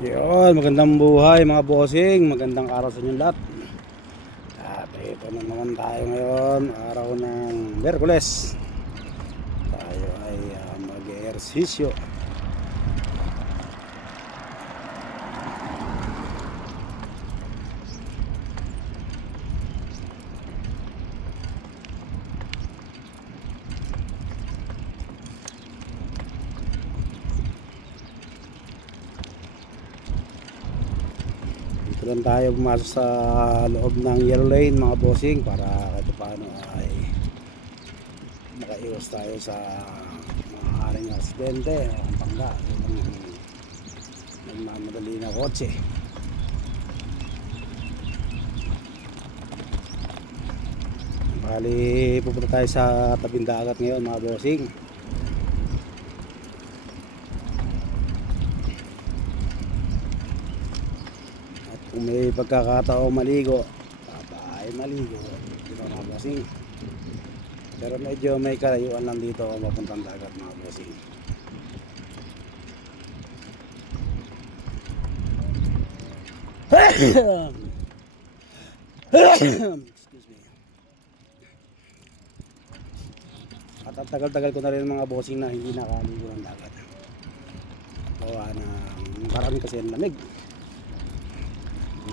Yun, magandang buhay mga bossing, magandang araw sa inyo lahat. At ito na naman tayo ngayon, araw ng Miyerkules. Tayo ay mag-ehersisyo. Dito lang tayo pumasok sa loob ng yellow lane mga bossing para kahit paano ay makaiwas tayo sa mga aring aksidente o ang pangga ng nagmamadali na kotse. Bali pupunta tayo sa tabing dagat ngayon mga bossing. Kung may pagkakataong maligo, ay maligo, di ba mga bossing? Pero medyo may kalayuan lang dito mapuntang dagat mga bossing. Excuse me. At ang tagal-tagal ko na rin mga bossing na hindi nakaligo ng dagat. Gawa na parang kasi ang lamig.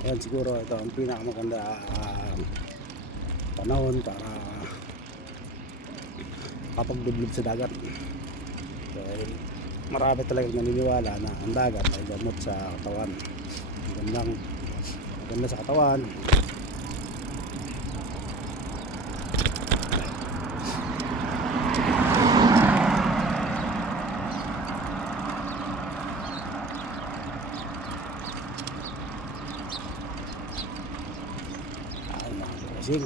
Ayan, siguro ito ang pinakamaganda panahon para kapagdudlog sa dagat. Dahil marami talagang naniniwala na ang dagat ay gamot sa katawan. Maganda sa katawan. Ay mga bossing.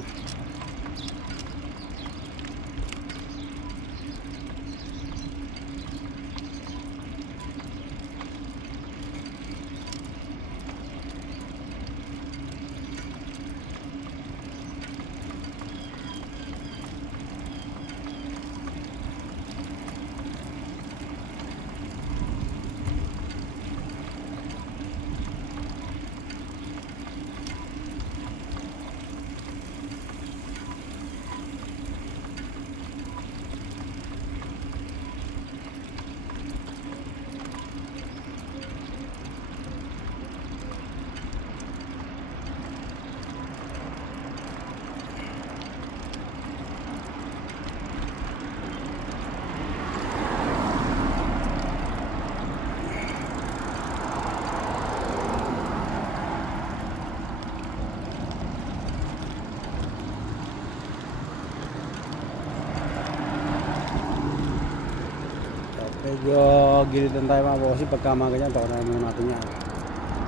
Medyo gilid lang tayo mga bossing pagka mga ganyan. Tawanan muna natin yan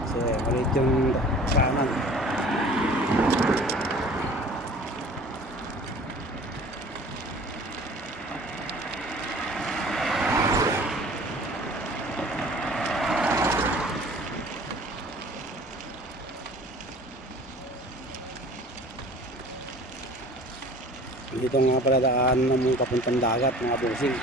kasi maliit yung kanan. Dito nga pala daan ng papuntang dagat mga bossing.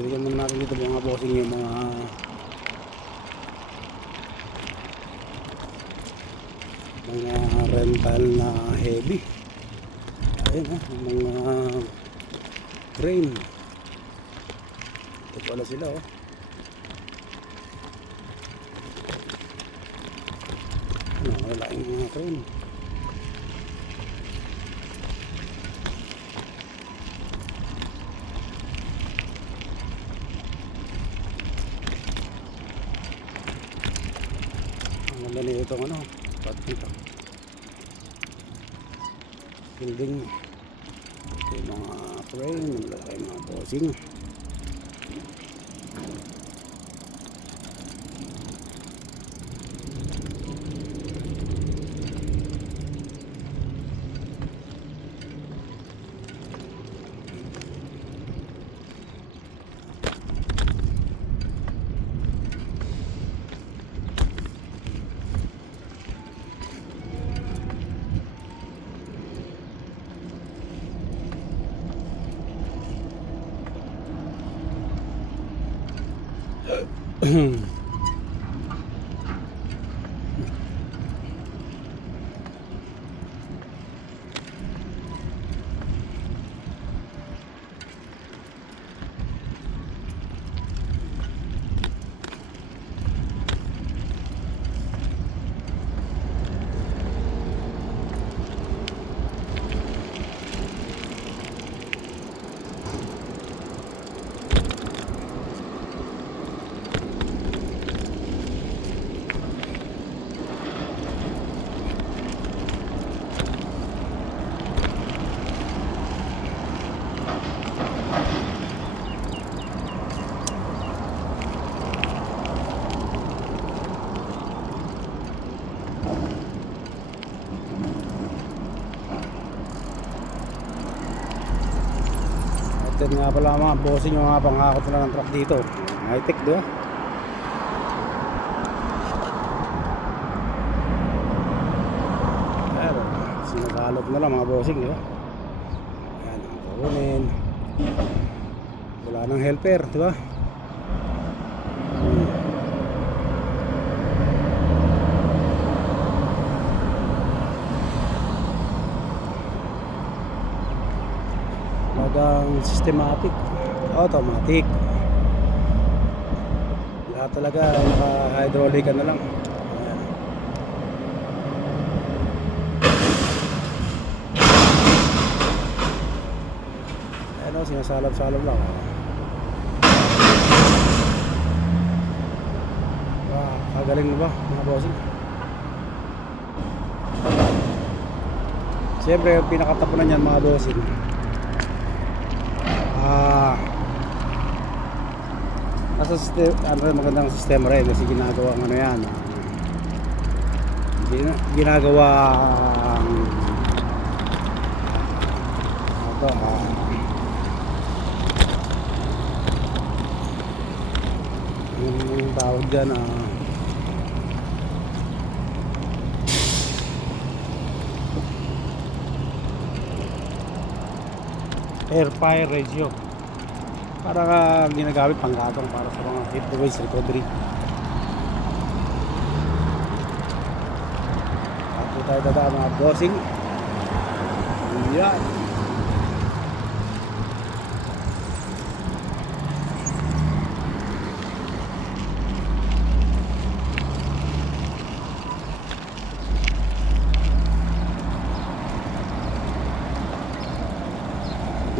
Bibigyan muna natin dito mga bossing yung mga rental na heavy. Ayun yung mga crane. Ito pala sila wala yung mga crane. Ang ganda nito patita building. Ito yung mga crane, malaki mga bossing. Ito nga pala mga bossing yung mga pangakot na ng truck dito. High tech, di ba? Ayan, sinasalot na lang mga bossing, di ba? Ayan, kukunin. Wala nang helper, di ba? Talagang systematic, automatic. Lahat talaga naka-hydraulic na lang. Ayan, sinasalab-salab lang. Kagaling na ba mga bossing? Siyempre yung pinakatapunan yan mga bossing, nasa system, magandang sistema rin kasi ginagawa yan, ginagawa yung tawag dyan air-fire ratio, para ginagamit panggatong para sa mga heat waste recovery. At po tayo dadaan mga bossing. Yan.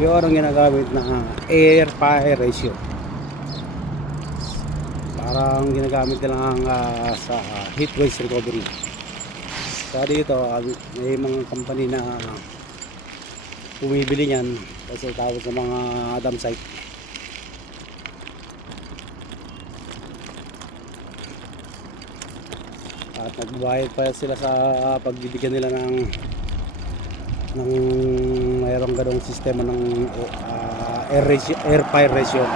Yun ang ginagamit na air-fire ratio. Parang ginagamit nila sa heat waste recovery. Kaya dito may mga company na bumibili niyan kasi tawag sa mga dam site. At nagbayad pa sila sa pagbibigyan nila ng mayroong ganong sistema ng air-fire ratio.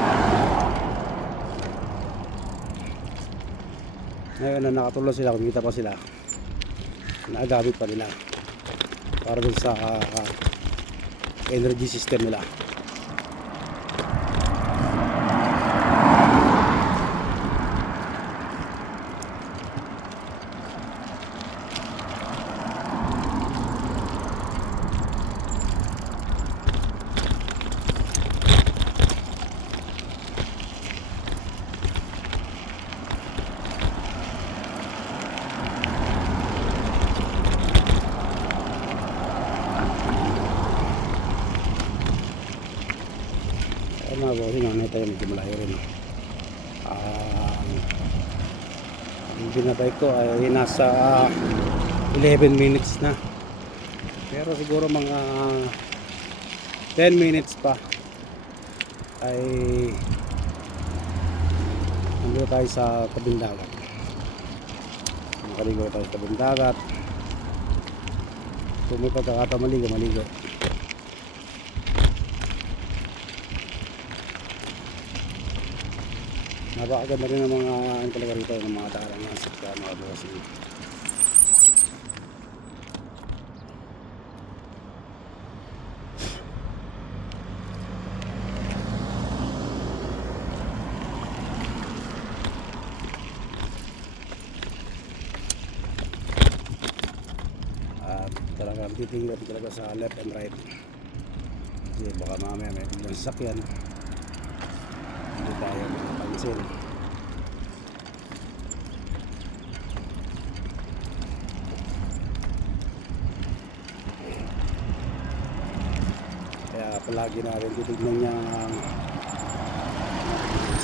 Ngayon na nakatulong sila, kumita pa sila, nagagamit pa nila para dun sa energy system nila. medyo malayo rin. Ang binabay ko ay nasa 11 minutes na, pero siguro mga 10 minutes pa ay nandito tayo sa tabing dagat. Makaligo tayo sa tabing dagat. Kung may pagkakataon maligo. Napakaganda rin ng mga ano talaga rito, ng mga daanan ng sika, mga bossing. At talagang titingnan talaga sa left and right, kasi baka mamaya may biglang sasakyan, hindi tayo makapansin. Kaya palagi natin titignan niya ang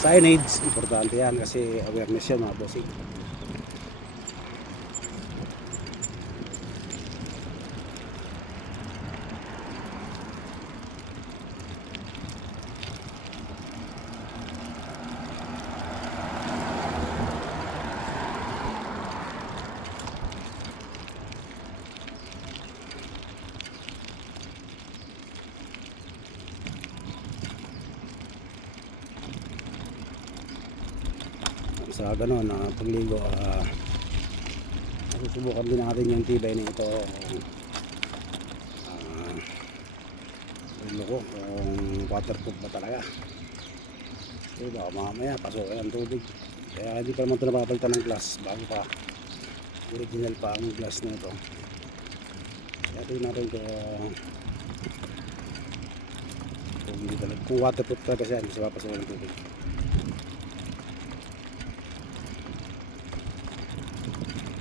signage. Importante yan kasi awareness yan, mga bossing. Sa ganun, pagligo, susubukan din natin yung tibay nito. Loko kung waterproof ba talaga. So baka mamaya pasokin ang tubig. Kaya hindi pa naman ito napapalitan ng glass, bago pa, original pa ang glass na ito. Kaya tingnan natin kung hindi talaga, kung waterproof talaga siya, hindi siya papasokin ng tubig.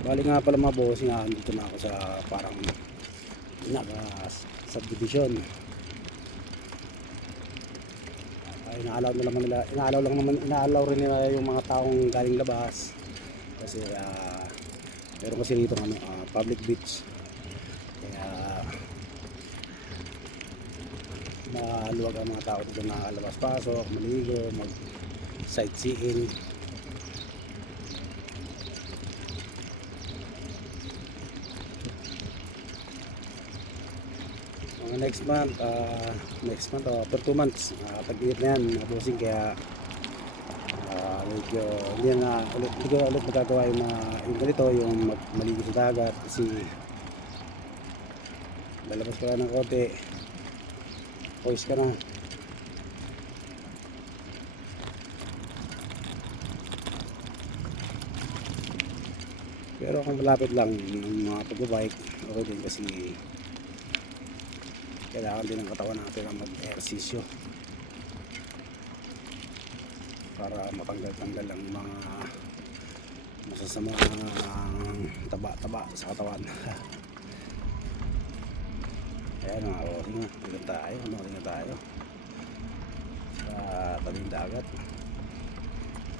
Bali nga pala mga boss, nga dito na ako sa parang subdivision. Ay, inaalaw rin nila yung mga taong galing labas, kasi meron kasi dito public beach. Kaya maluwag ang mga tao dito na labas-pasok, maligo, mag sightseeing. Next month after 2 months, tag-init na yan, mga bossing. Kaya medyo hindi ko ulit magagawa yung ganito, yung maligo sa dagat, kasi lalabas ka lang ng konti, pawis ka na. Pero kung malapit lang yung mga pagbabike, okay din, kasi kailangan din ng katawan natin ang mag-ehersisyo para matanggal-tanggal ang mga masasamang taba-taba sa katawan. Ayan mga bossing, tingnan tayo sa tabing dagat.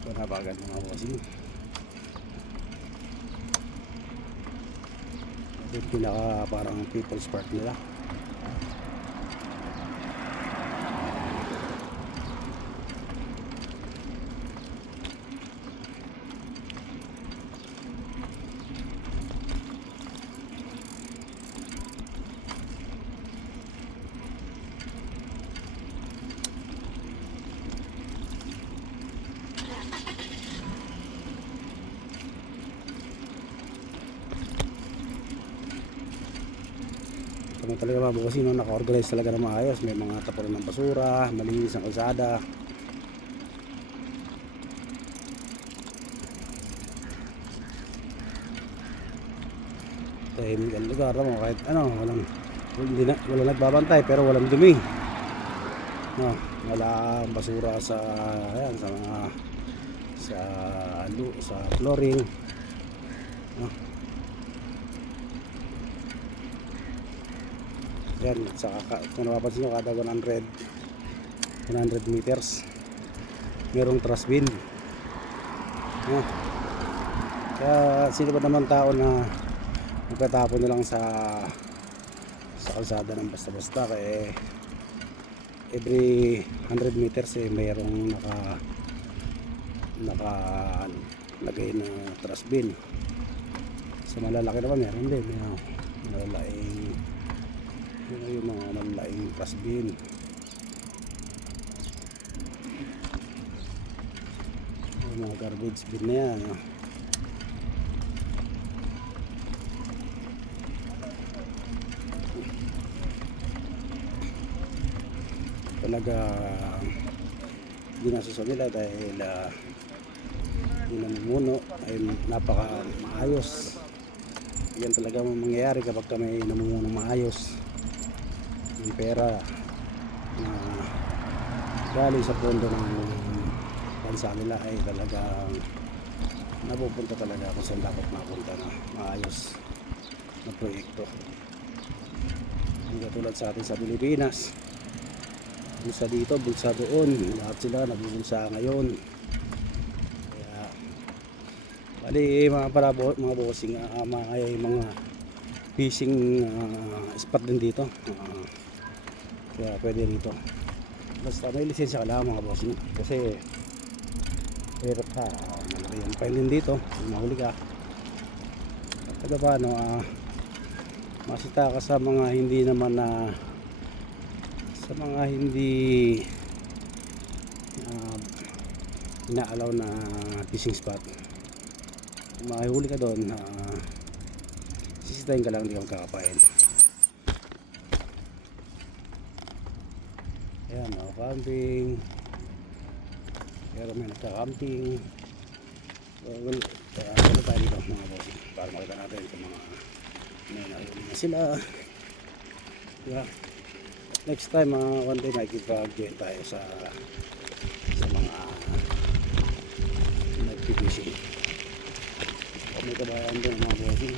Ito napakaganda mga bossing. Ito yung pinaka parang people's park nila. Kung talaga mga bossing, naka-organize talaga na maayos. May mga tapunan ng basura, malinis ang kalsada. Tahimik ang lugar mo, kahit wala nagbabantay, pero walang dumi. Wala basura sa sa flooring. Yan, kung napapansin nyo, kada 100 meters merong trash bin. Ah, kaya sino ba naman tao na magtatapon na lang sa kalsada ng basta-basta, kaya every 100 meters mayroong naka lagay na trash bin. Sa malalaki naman meron din, malalaking yung mga malalaking trash bin. Yung mga garbage bin na yan. Talaga ginasuso nila dahil yung namumuno ay napaka maayos. Yan talaga mangyayari kapag may namumuno maayos. Yung pera na galing sa pondo ng bansa nila ay talagang napupunta talaga kung saan dapat mapunta na maayos na proyekto. Hindi katulad sa atin sa Pilipinas, bulsa dito, bulsa doon, lahat sila nabubulsa ngayon. Kaya bali mga bossing, mga fishing spot din dito, kaya pwede rito basta may lisensya ka lang mga bossing, kasi hirap ka, malaki yung fine din dito kung mahuli ka. At paano masita ka sa mga hindi naman sa mga hindi inaalaw na fishing spot. Kung makahuli ka doon, sisitahin ka lang, hindi ka magkakapain. Ayan, camping, pero may nagka-camping. Kaya ano tayo dito mga bossing, para makita natin kung mga may nahuli na sila. Diba? Next time one day makikipag-join tayo sa mga nag-fishing. May kabayan doon mga bossing.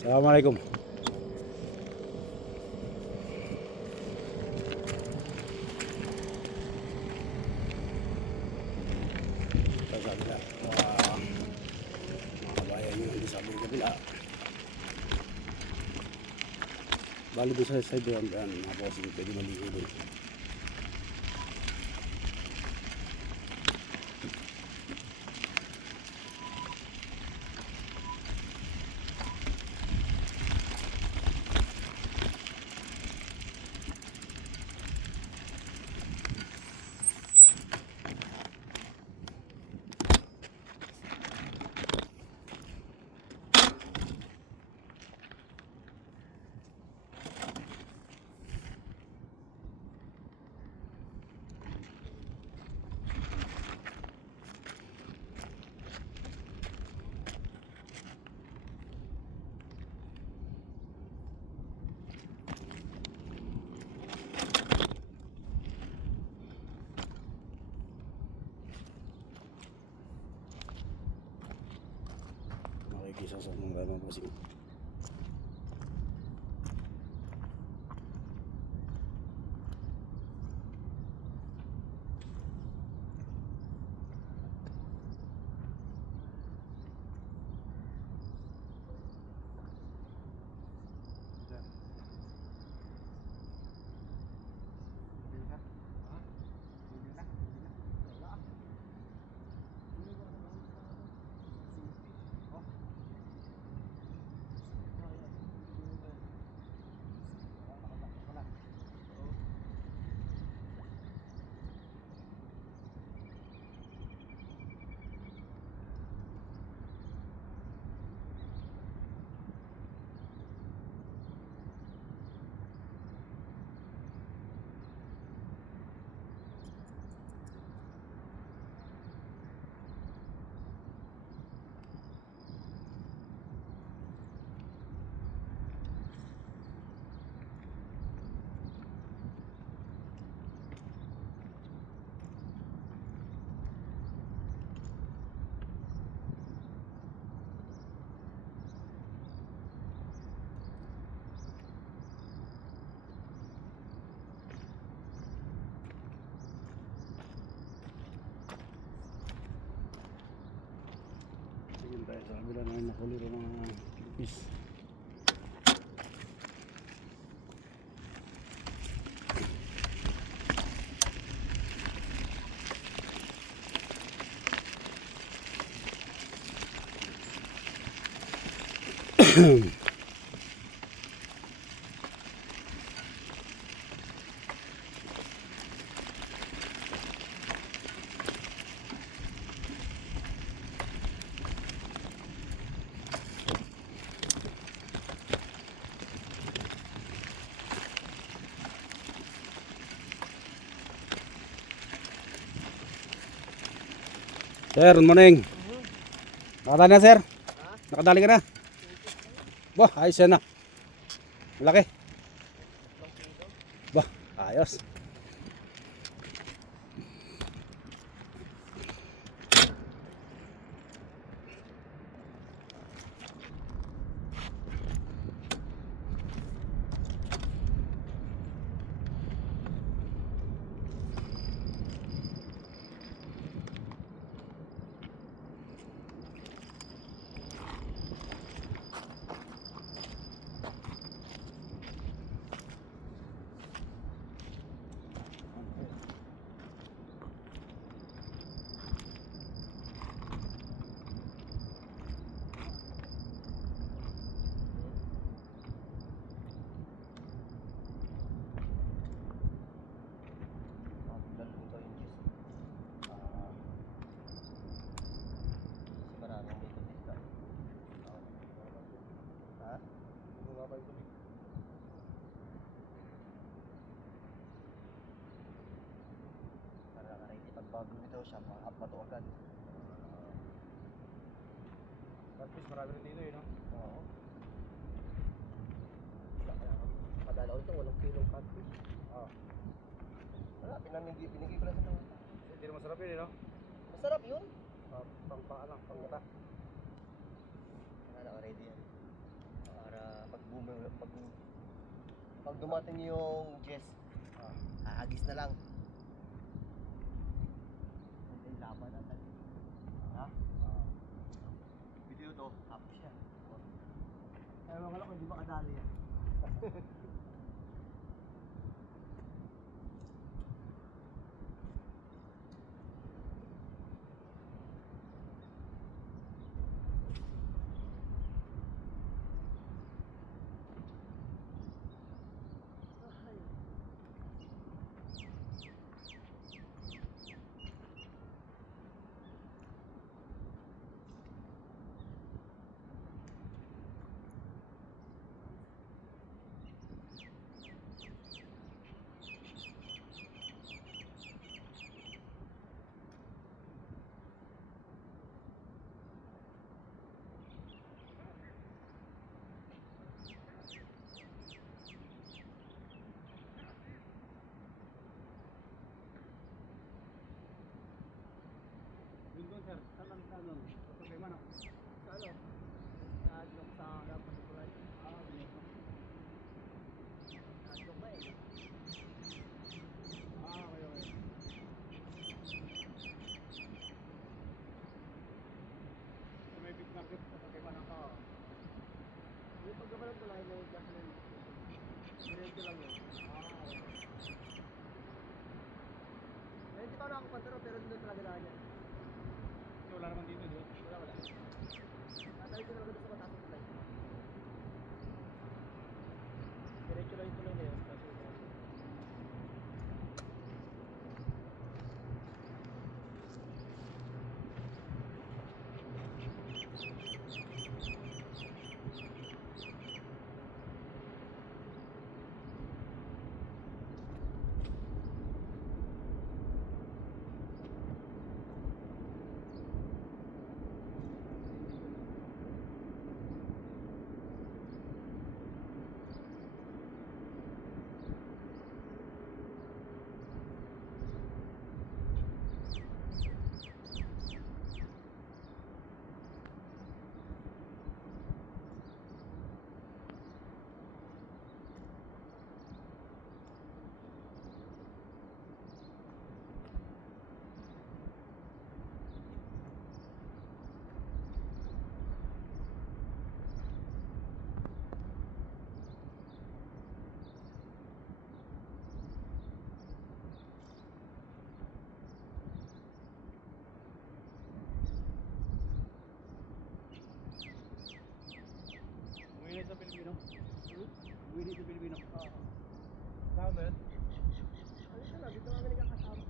Assalamualaikum. Sabi na mga kabayan nyo hindi sabi ng kabila. Bali doon sa side doon mga bossing, pwede maligo doon. Makikisa sa mga bossing. tayo sa kabila na nakuliro ng lipis. Sir, good morning. Nakadali na, sir? Nakadali ka na? Bah, ayos yan na. Malaki. Bah, ayos. Bago nito siya, ma-up na to agad. Catfish, marami rin dito no? Oo. Kadalaw ito, 8 kilong catfish. Oo. Wala, binigay ko lang sa ito. Hindi na masarap yun no? Masarap yun. Pang lang, pang gata. Kaya ready yan. Para pag dumating yung Jess, aagis na lang. Hindi laban natin. Ha? Video to, happy siya. Kaya mga lang, hindi makadali yan. Doon sir, saan doon? Sa problema no? Sa ano? Sa adlok sa Patukulan. Okay. Adlok ba eh? Okay. Sa may big market, sa problema na ka. Yung pagkamalang tulay na yung gasoline. Diretso lang yun. Okay. Hindi pa ako pantaro pero doon talaga daan yan. Kasi wala naman dito, di ba? Wala. Tatay ko lang doon sa mataas ng tulay. Diretso lang yung tulay na yun. Pilipino? Hmm? Uwi dito Pilipino? Oo. Tama ba yun? Ano ito lang, dito kami nagkakasama.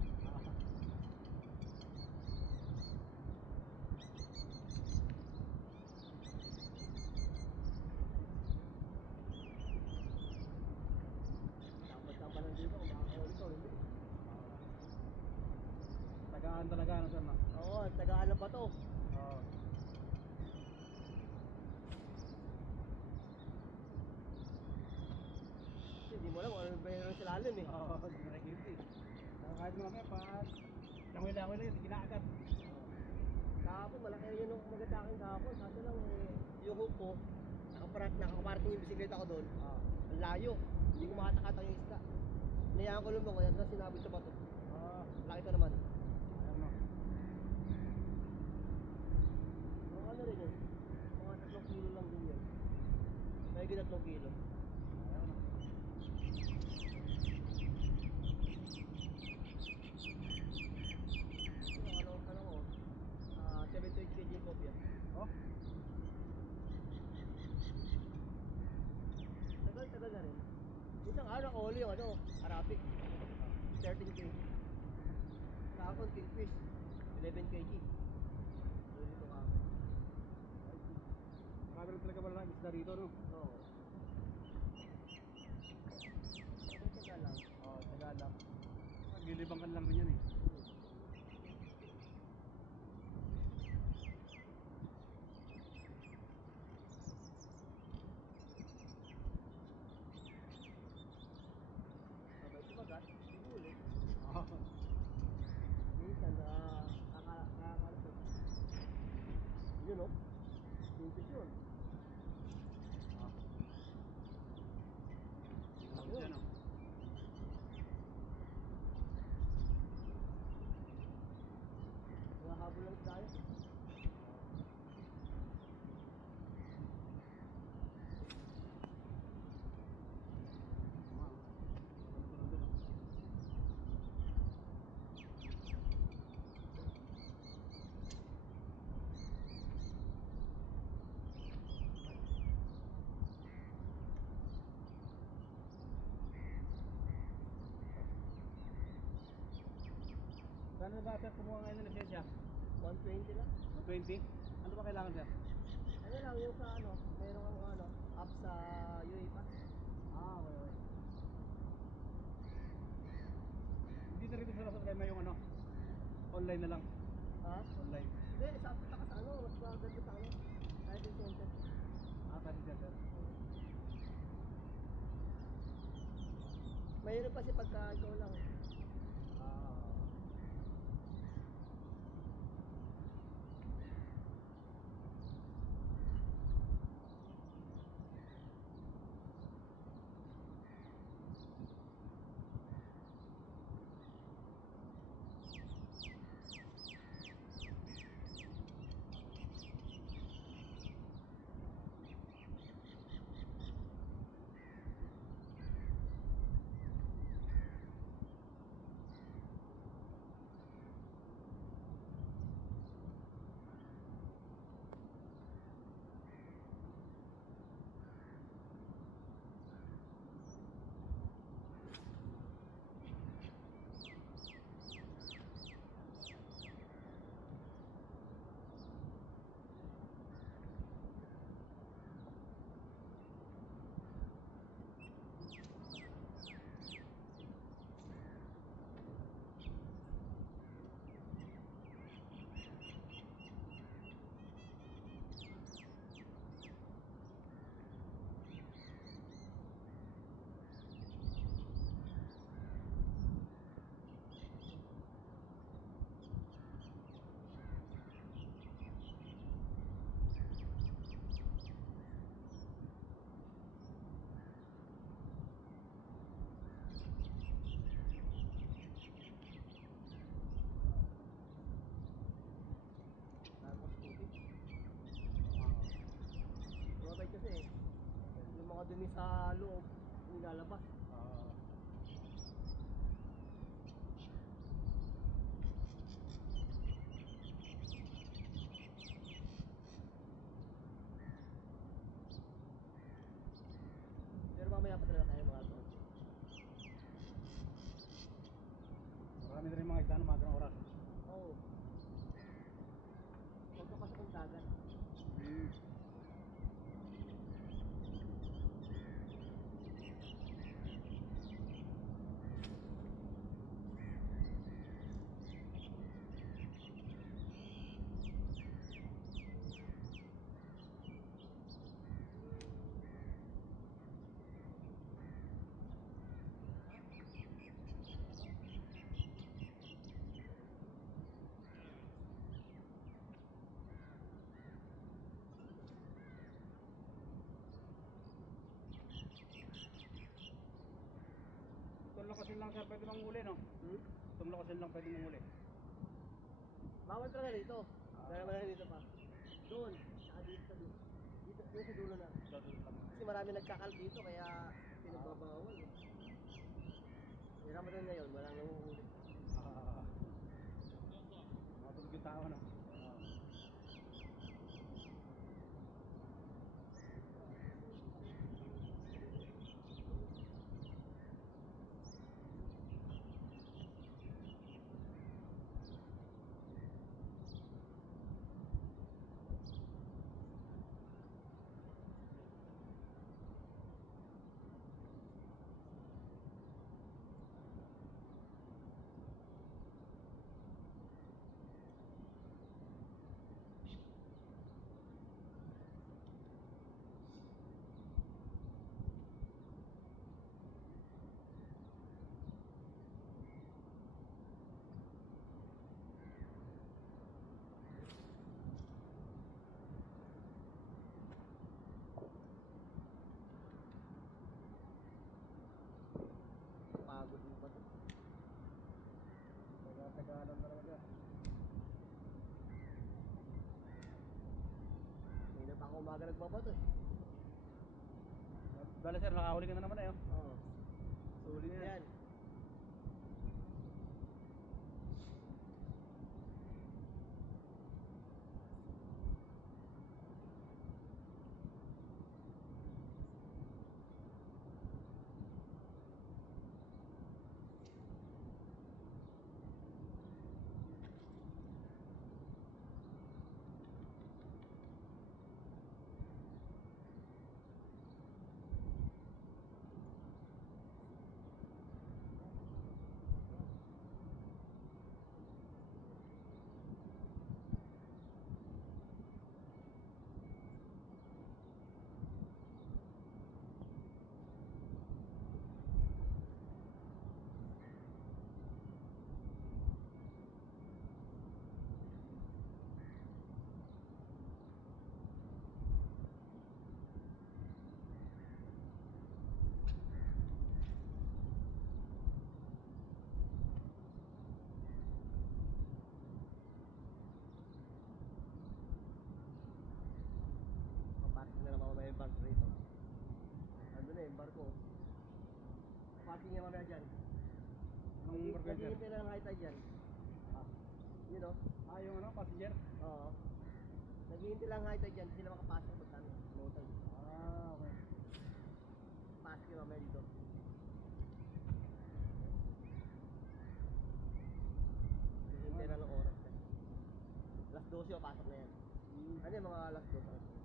Dapat ka pa lang dito kung makakahuli ko, hindi. Tagaan talaga, ano sir, no? Oo, tagaan ng bato. Oo. Kasi hindi mo alam kung ano meron sa lalim eh. Oo, hindi na nakikita eh. Kahit mamaya pa, langoy-langoy lang yun, kinaagat. Kahapon, malaki yun nung maganda akin kahapon. Kaso lang eh, yung hook ko, nakaparking yung bisikleta ko doon. Ang layo. Hindi ko makatakatang yung isda. Hinayaan ko lumang at tapos sinabi sa bato. Laki ko naman. Ayan, no? Mga ano rin yun? Mga 3 kilo lang din yun. May 3 kilo. Ayan, no? Yung ano ko, 7 to 8 kg yung kopya. Oh, Tagal na rin. Isang araw nakahuli yung ano, Arabic. 13 kg. Kahapon, kingfish. 11 kg. Huli ko kahapon. marami lang talaga pala ng isda rito, no? Oo. Tagal lang. Oo, Tagalog. Gilibangkan lang rin yan eh. Sabay sumagat, huli. Oo. Minsan, nakakalusot. Yun o. Kingfish yun. Laki yan, no? Nahabol lang tayo. Saan na ba sir kumuha ngayon ng lisensya? 120 lang. 20? Ano ba kailangan sir? Ano lang yung sa ano, meron kang ano, app sa UEFA. Okay, okay. Hindi na rito sa Lasal kayo may yung ano? Online na lang. Ha? Online. Hindi, sa punta ka sa ano, mas maganda sa ano. Kahit yung center. Kasi sir. Mayroon kasi pagka ikaw lang. Ah. Tapos puti. Mabait kasi eh. Yung mga dumi sa loob, nilalabas. mamaya padala tayo mga doon. Marami na rin mga isda na mga ganong oras. Oo. Huwag ka pasok ang dagat. Itong lokasin lang sir pwede manghuli no? Itong lokasin lang pwede manghuli. Bawal talaga dito. Dahil naman dito pa. Doon. Saka dito sa dulo. Dito sa dulo na. Kasi marami nagkakal dito kaya pinagbabawal. Hira mo doon ngayon. Walang nanguhuli. Matulog yung tao no? Pagod mo pa to. Taga-tagalan talaga. Hindi na pa ako umaga nagbabato eh. Dali sir, nakahuli ka na naman eh. Oo. Sulit yan. Paparking na naman mamaya yung barko rito. Ando na yung barko. Paparking niya mamaya dyan. Anong barko yun sir? Naghihintay lang ng high tide dyan. Yun o. Yung ano, passenger? Oo. Naghihintay lang ng high tide dyan. Sila makapasok pag ano, low tide. Okay. Pasok yung mamaya dito. Naghihintay lang ng oras dyan. Alas 12 o pasok na yan. Ano yung mga alas 12?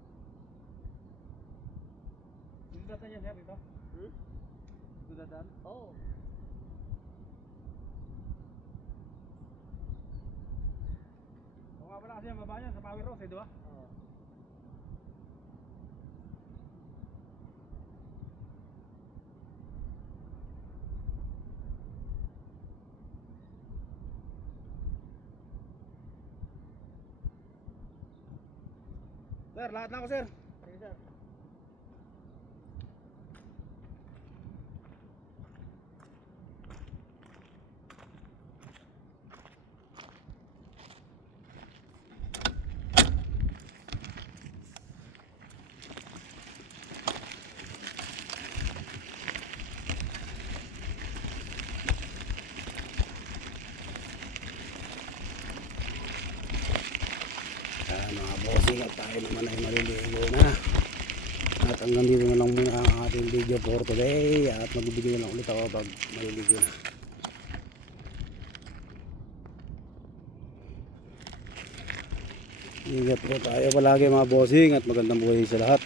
Dito datan yan sir, dito? Dito datan? Oo. Oo nga pala kasi ang baba niyan sa Power Rose eh, di ba? Oo. Sir, lahat na ako sir. Sige sir. Mga bossing at tayo naman ay maliligo na. At hanggang dito na lang muna ang ating video for today. At magbibigay na lang ulit ako pag maliligo na. Ingat po tayo palagi mga bossing at magandang buhay sa lahat.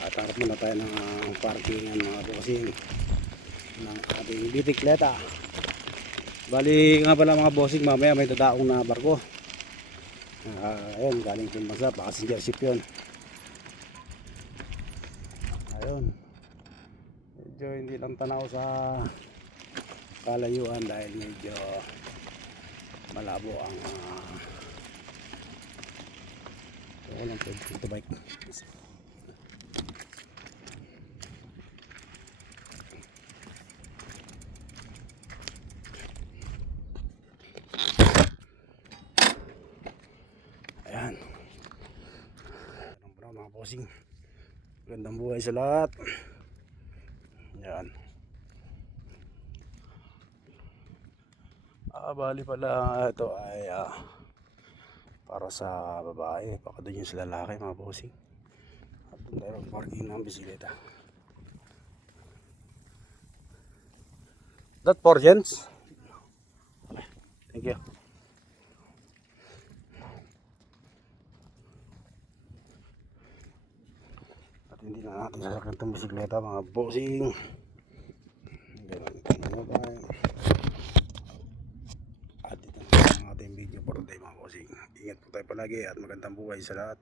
At harap muna tayo ng parkingan mga bossing ng ating bisikleta. Bali nga pala mga bossing, mamaya may dadaong na barko. Ayun, galing Timbansa, passenger ship yun. Ayun, medyo hindi lang tanaw sa kalayuan dahil medyo malabo ang walang pwede bike. Ayan, brown mga bossing, gandang buhay sa lahat. Ayan. Bali pala ito ay para sa babae, baka doon yung sa lalaki mga bossing. At doon tayo parking ng bisikleta. That 4 gents? Okay, thank you. At hindi na natin sasakyan itong bisikleta mga bossing. Ganun tayo. At ito na ang ating video for today mga bossing. Ingat po tayo palagi at magandang buhay sa lahat.